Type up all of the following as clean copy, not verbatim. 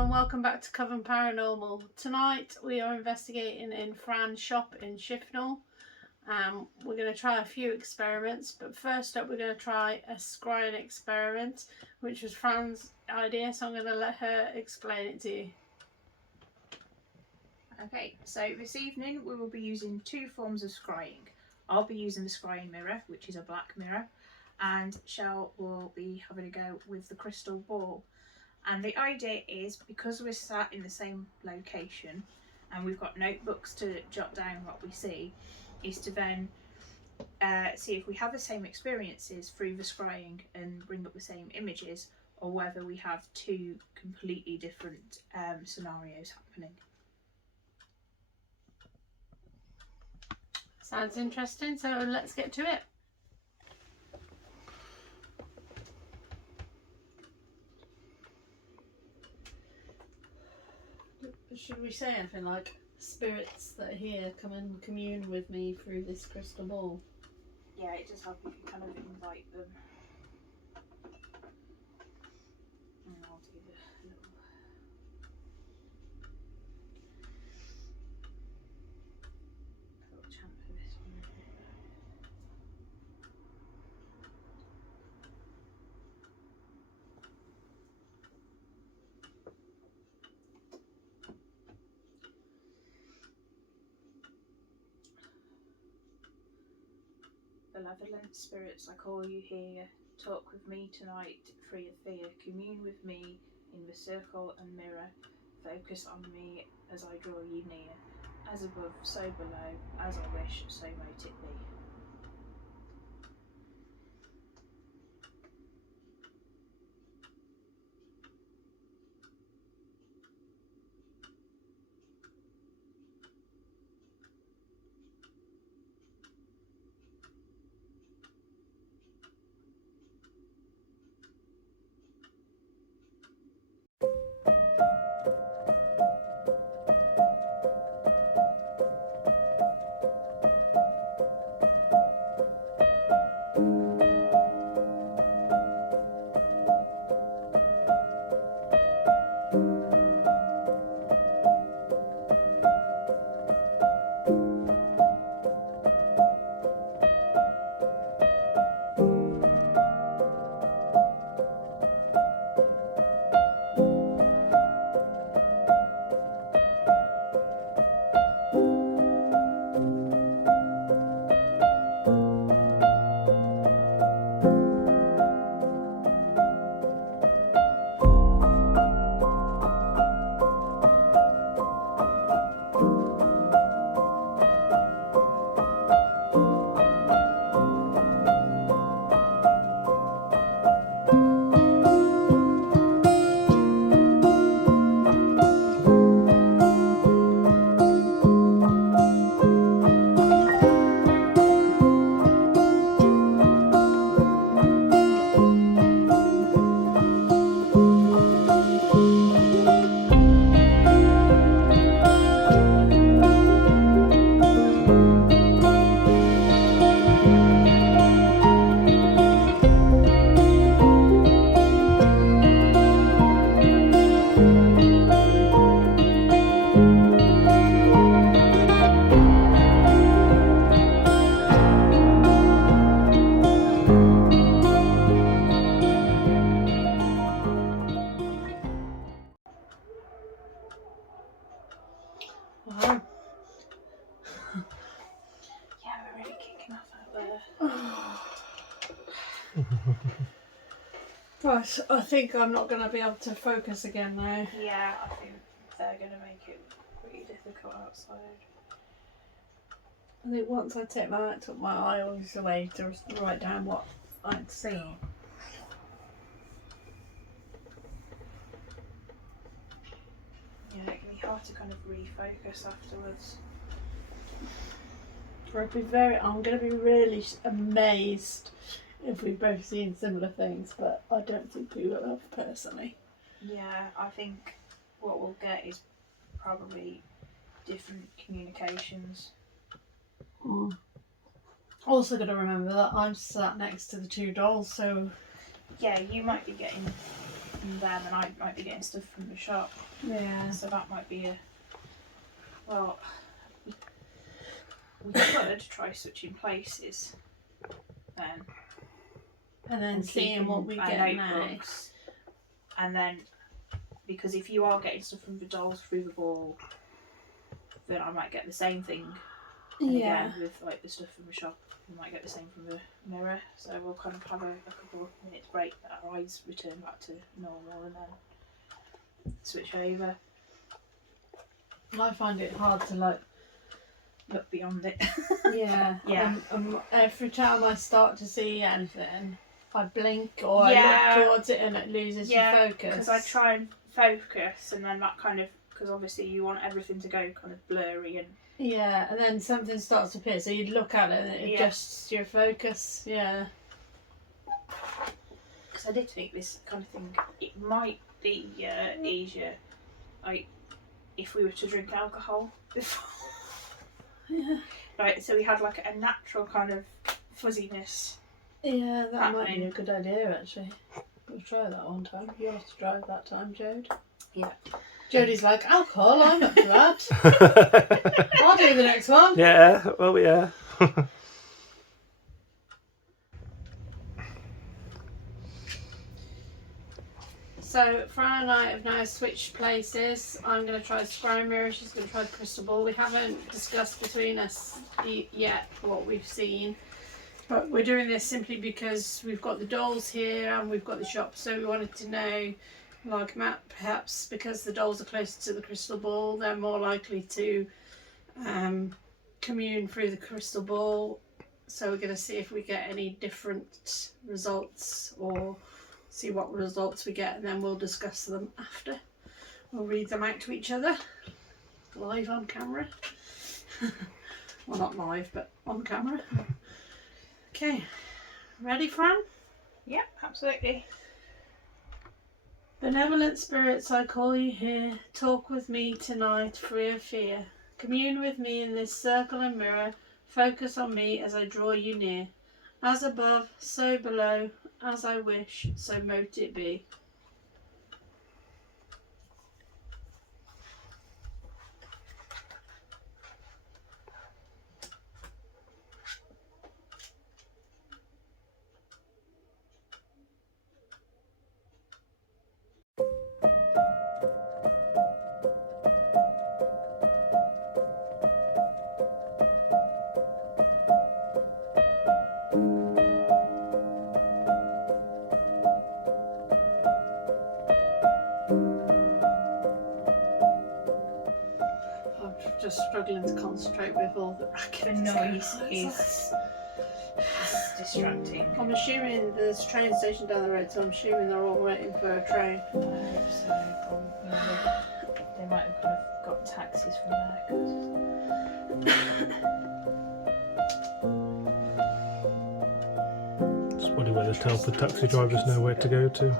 and welcome back to Coven Paranormal. Tonight we are investigating in Fran's shop in Shifnal. We're going to try a few experiments, but first up we're going to try a scrying experiment, which was Fran's idea, so I'm going to let her explain it to you. Okay, so this evening we will be using two forms of scrying. I'll be using the scrying mirror, which is a black mirror, and Shell will be having a go with the crystal ball. And the idea is, because we're sat in the same location and we've got notebooks to jot down what we see, is to then see if we have the same experiences through the scrying and bring up the same images, or whether we have two completely different scenarios happening. Sounds interesting, so let's get to it. Should we say anything like, spirits that are here, come and commune with me through this crystal ball? Yeah, it does help if you kind of invite them. And I'll do the little... chant for this one. Benevolent spirits, I call you here. Talk with me tonight, free of fear. Commune with me in the circle and mirror. Focus on me as I draw you near. As above, so below. As I wish, so mote it be. Wow. Yeah, we're really kicking off out there. Right, I think I'm not going to be able to focus again now. Yeah, I think they're going to make it pretty difficult outside. I think once I took my eyes away to write down what I'd seen. Yeah, it can be hard to kind of refocus afterwards. I'm going to be really amazed if we've both seen similar things, but I don't think we will have personally. Yeah, I think what we'll get is probably different communications. Also got to remember that I'm sat next to the two dolls, so Yeah, you might be getting from them, and I might be getting stuff from the shop. Yeah. So that might be well. We could try switching places then. And then seeing what we get next. And then, because if you are getting stuff from the dolls through the ball, then I might get the same thing. And again, with like the stuff from the shop, we might get the same from the mirror. So we'll kind of have a couple of minutes break, that our eyes return back to normal, and then switch over. I find it hard to like look beyond it. Yeah. Yeah. Every time I start to see anything, I blink or I look towards it and it loses your focus. Because I try and focus, and then that kind of, because obviously you want everything to go kind of blurry and. Yeah, and then something starts to appear, so you look at it and it adjusts your focus. Yeah. Because I did think this kind of thing, it might be easier, like if we were to drink alcohol before. Yeah. Right, so we had like a natural kind of fuzziness. Yeah, that might be a good idea actually. We'll try that one time. You'll have to drive that time, Jode. Yeah. Jody's like, alcohol, I'm up for that. I'll do the next one. Yeah, well, yeah. So, Fran and I have now switched places. I'm going to try the scrying mirror, she's going to try the crystal ball. We haven't discussed between us yet what we've seen. But we're doing this simply because we've got the dolls here and we've got the shop. So we wanted to know, like Matt, perhaps because the dolls are closer to the crystal ball, they're more likely to commune through the crystal ball. So we're going to see if we get any different results or see what results we get, and then we'll discuss them after. We'll read them out to each other live on camera. Well, not live, but on camera. Okay, ready, Fran? Yep, absolutely. Benevolent spirits, I call you here. Talk with me tonight, free of fear. Commune with me in this circle and mirror. Focus on me as I draw you near. As above, so below. As I wish, so mote it be. Just struggling to concentrate with all the racket. The noise is distracting. I'm assuming there's a train station down the road, so I'm assuming they're all waiting for a train. I hope so. They might have kind of got taxis from there. It's probably where they tell the taxi drivers know where to go to.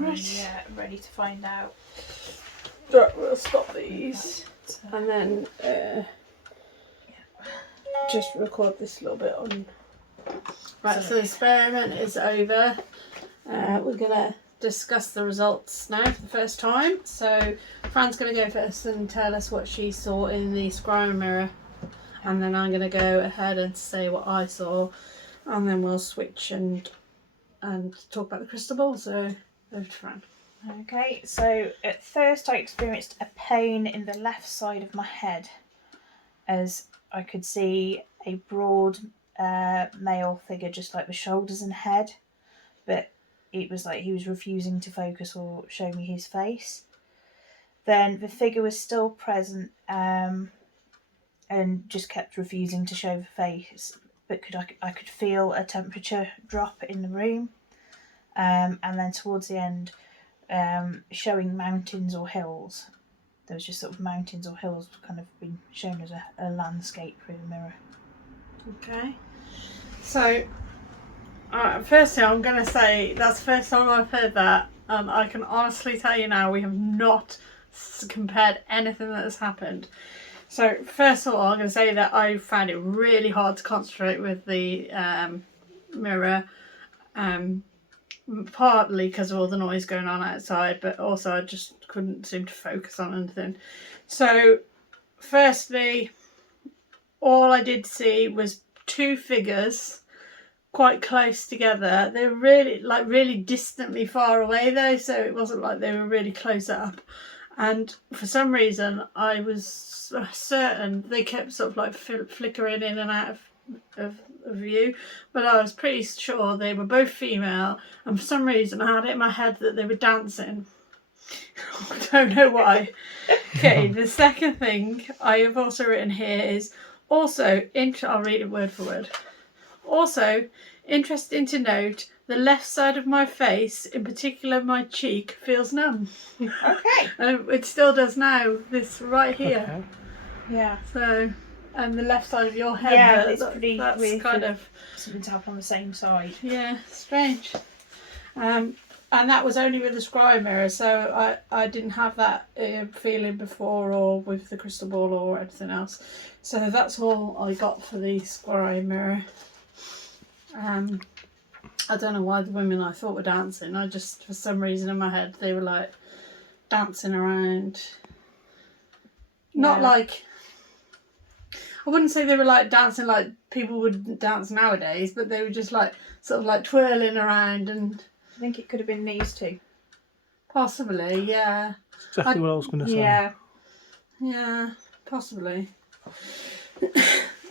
Right. Yeah, ready to find out. Right, we'll stop these and then just record this little bit on. Right, so the experiment is over. We're gonna discuss the results now for the first time. So Fran's gonna go first and tell us what she saw in the scrying mirror, and then I'm gonna go ahead and say what I saw, and then we'll switch and talk about the crystal ball. So over to Fran. Okay, so at first I experienced a pain in the left side of my head as I could see a broad male figure just like the shoulders and head, but it was like he was refusing to focus or show me his face. Then the figure was still present and just kept refusing to show the face, but I could feel a temperature drop in the room, and then towards the end showing mountains or hills. There was just sort of mountains or hills kind of being shown as a landscape through the mirror. Okay. So, firstly, I'm going to say that's the first time I've heard that. I can honestly tell you now, we have not compared anything that has happened. So, first of all, I'm going to say that I found it really hard to concentrate with the mirror. Partly because of all the noise going on outside, but also I just couldn't seem to focus on anything. So, firstly, all I did see was two figures quite close together. They were really distantly far away though, so it wasn't like they were really close up. And for some reason, I was certain they kept sort of like flickering in and out of view, but I was pretty sure they were both female, and for some reason I had it in my head that they were dancing. I don't know why. Okay, the second thing I have also written here is also, I'll read it word for word. Also, interesting to note, the left side of my face, in particular my cheek, feels numb. Okay. And it still does now, this right here. Okay. Yeah. So, and the left side of your head. Yeah, it's pretty that's weird kind for of something to happen on the same side. Yeah, strange. And that was only with the scrying mirror, so I didn't have that feeling before or with the crystal ball or anything else. So that's all I got for the scrying mirror. I don't know why the women I thought were dancing. I just, for some reason in my head, they were like dancing around. Not like, I wouldn't say they were like dancing like people would dance nowadays, but they were just like sort of like twirling around and. I think it could have been these two. Possibly, yeah. Exactly what I was going to say. Yeah, possibly.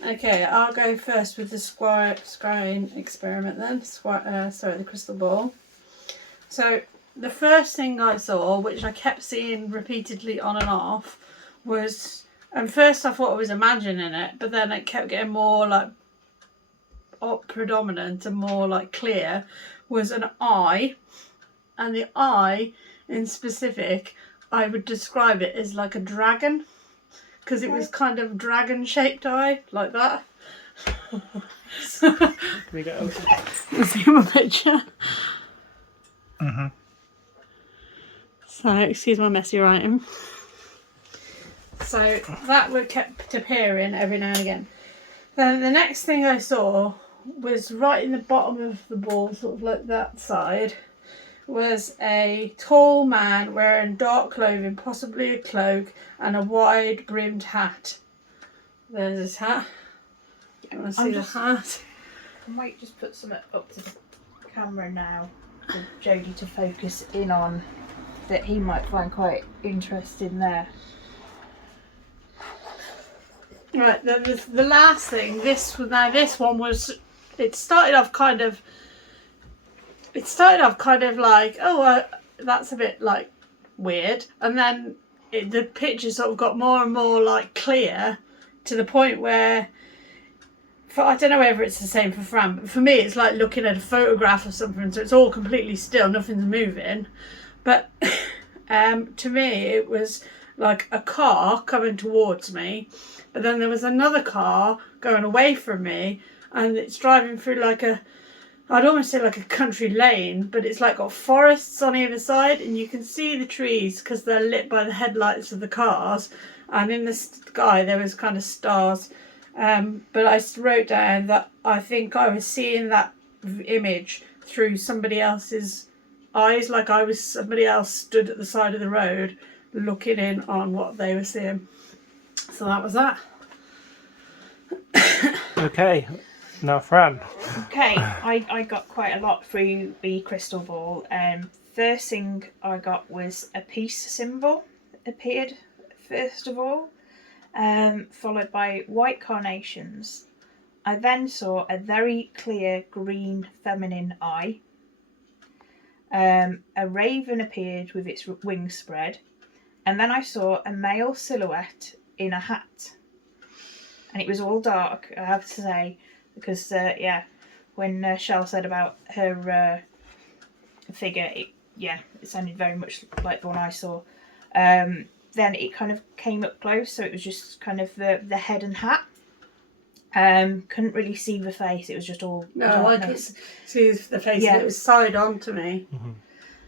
Okay, I'll go first with the scrying experiment then. The crystal ball. So the first thing I saw, which I kept seeing repeatedly on and off, was, and first I thought I was imagining it, but then it kept getting more like predominant and more like clear, was an eye, and the eye in specific, I would describe it as like a dragon, because it was kind of dragon shaped eye, like that. Can we get a Let's see my picture. Mm-hmm. So, excuse my messy writing. So that would kept appearing every now and again. Then the next thing I saw was right in the bottom of the ball, sort of like that side, was a tall man wearing dark clothing, possibly a cloak, and a wide brimmed hat. There's his hat. You want to see the hat? I might just put some up to the camera now for Jody to focus in on, that he might find quite interesting there. Right, then the last thing, this one was, it started off kind of like, oh, that's a bit like weird, and then the picture sort of got more and more like clear to the point where, I don't know whether it's the same for Fran, but for me it's like looking at a photograph of something, so it's all completely still, nothing's moving. But to me it was like a car coming towards me, but then there was another car going away from me, and it's driving through like a I'd almost say like a country lane, but it's like got forests on either side, and you can see the trees because they're lit by the headlights of the cars, and in the sky there was kind of stars. But I wrote down that I think I was seeing that image through somebody else's eyes, like I was somebody else stood at the side of the road looking in on what they were seeing. So that was that. Okay, now Fran. Okay, I got quite a lot through the crystal ball. First thing I got was a peace symbol appeared first of all, followed by white carnations. I then saw a very clear green feminine eye. A raven appeared with its wings spread, and then I saw a male silhouette in a hat. And it was all dark, I have to say, because when Shell said about her figure, it sounded very much like the one I saw. Then it kind of came up close, so it was just kind of the head and hat. Couldn't really see the face, it was just all no, I could see the face, and it was side on to me.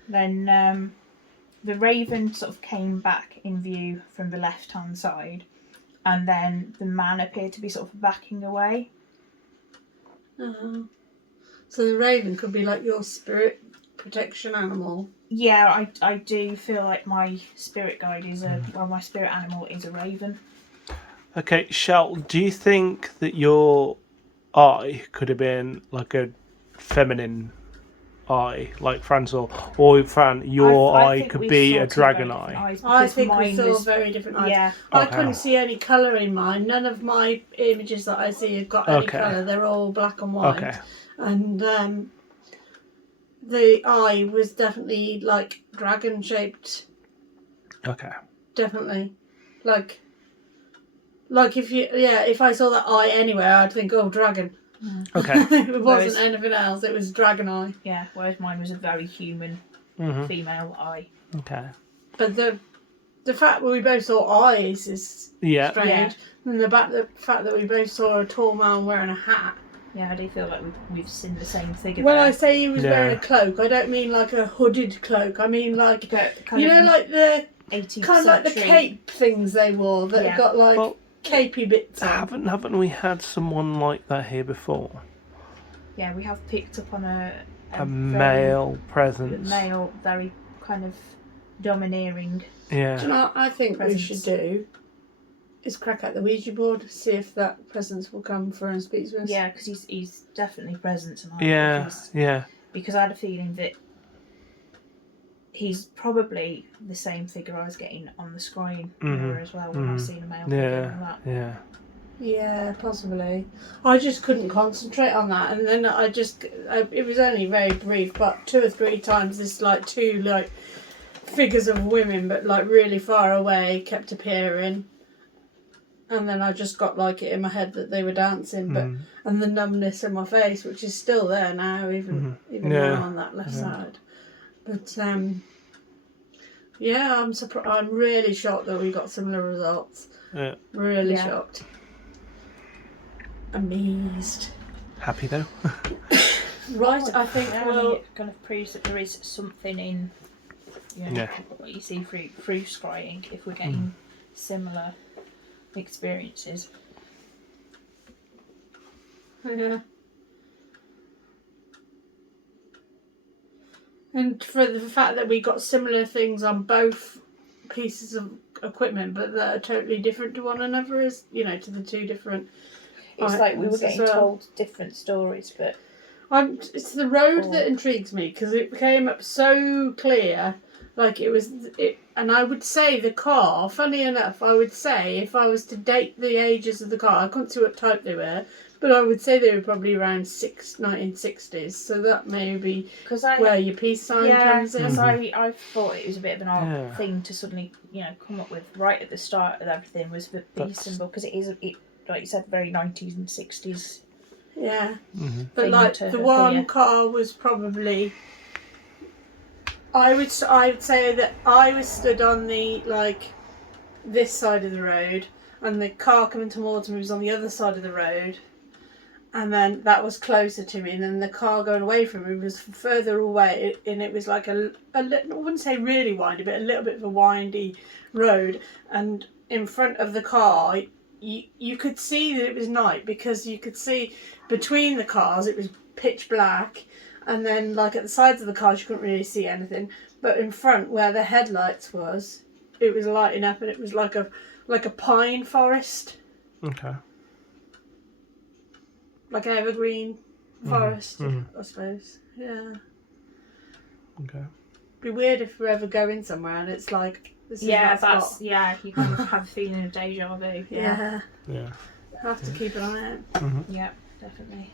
Then the raven sort of came back in view from the left hand side, and then the man appeared to be sort of backing away. So the raven could be like your spirit protection animal. Yeah, I do feel like my spirit guide is my spirit animal is a raven. Okay, Shell, do you think that your eye could have been like a feminine eye, like Fran saw, or Fran, your eye could be a dragon eye? I think we saw very different eyes. Yeah. I couldn't see any colour in mine. None of my images that I see have got any colour. They're all black and white. Okay. And the eye was definitely like dragon shaped. Okay. Definitely. Like if I saw that eye anywhere, I'd think, oh, dragon. Okay. It wasn't anything else. It was dragon eye. Yeah, whereas mine was a very human female eye. Okay. But the fact that we both saw eyes is strange. Yeah. And the fact that we both saw a tall man wearing a hat. Yeah, I do feel like we've seen the same figure. When I say he was wearing a cloak, I don't mean like a hooded cloak. I mean like like the 18th kind of like the cape things they wore that got like capey bits on. Haven't we had someone like that here before? Yeah, we have picked up on a male presence. Male, very kind of domineering. Yeah. Do you know what I think presence. we should do? Is crack out the Ouija board, see if that presence will come for and speak to us. Yeah, because he's definitely present tonight. Yeah. Because I had a feeling that he's probably the same figure I was getting on the scrying mirror as well when I was seeing a male figure and that. Yeah, possibly. I just couldn't concentrate on that, and then it was only very brief, but 2 or 3 times this like 2 like figures of women, but like really far away, kept appearing. And then I just got like it in my head that they were dancing, and the numbness in my face, which is still there now, even now on that left side. But I'm surprised. I'm really shocked that we got similar results. Yeah. Really shocked. Amazed. Happy though. Right, I think it kind of proves that there is something in what you see through scrying if we're getting similar experiences. Yeah. And for the fact that we got similar things on both pieces of equipment, but that are totally different to one another, is to the 2 different. It's like we were getting told different stories, but it's the road that intrigues me because it came up so clear. Like and I would say the car, funny enough, I would say if I was to date the ages of the car, I couldn't see what type they were, but I would say they were probably around 1960s, so that may be where your peace sign comes in. I thought it was a bit of an odd thing to suddenly, come up with right at the start of everything was the peace symbol, because it is, like you said, very 90s and 60s. Yeah. But like the one car was probably... I would say that I was stood on the this side of the road, and the car coming towards me was on the other side of the road, and then that was closer to me, and then the car going away from me was further away, and it was like I wouldn't say really windy, but a little bit of a windy road, and in front of the car you could see that it was night, because you could see between the cars it was pitch black, and then like at the sides of the cars you couldn't really see anything, but in front where the headlights was, it was lighting up, and it was like a pine forest. Okay. Like an evergreen forest, I suppose. Yeah. Okay. Be weird if we're ever going somewhere and it's like this is Yeah, that spot. you kind of have a feeling of deja vu. Yeah. Yeah. I have to keep an eye out. Mm-hmm. Yeah, definitely.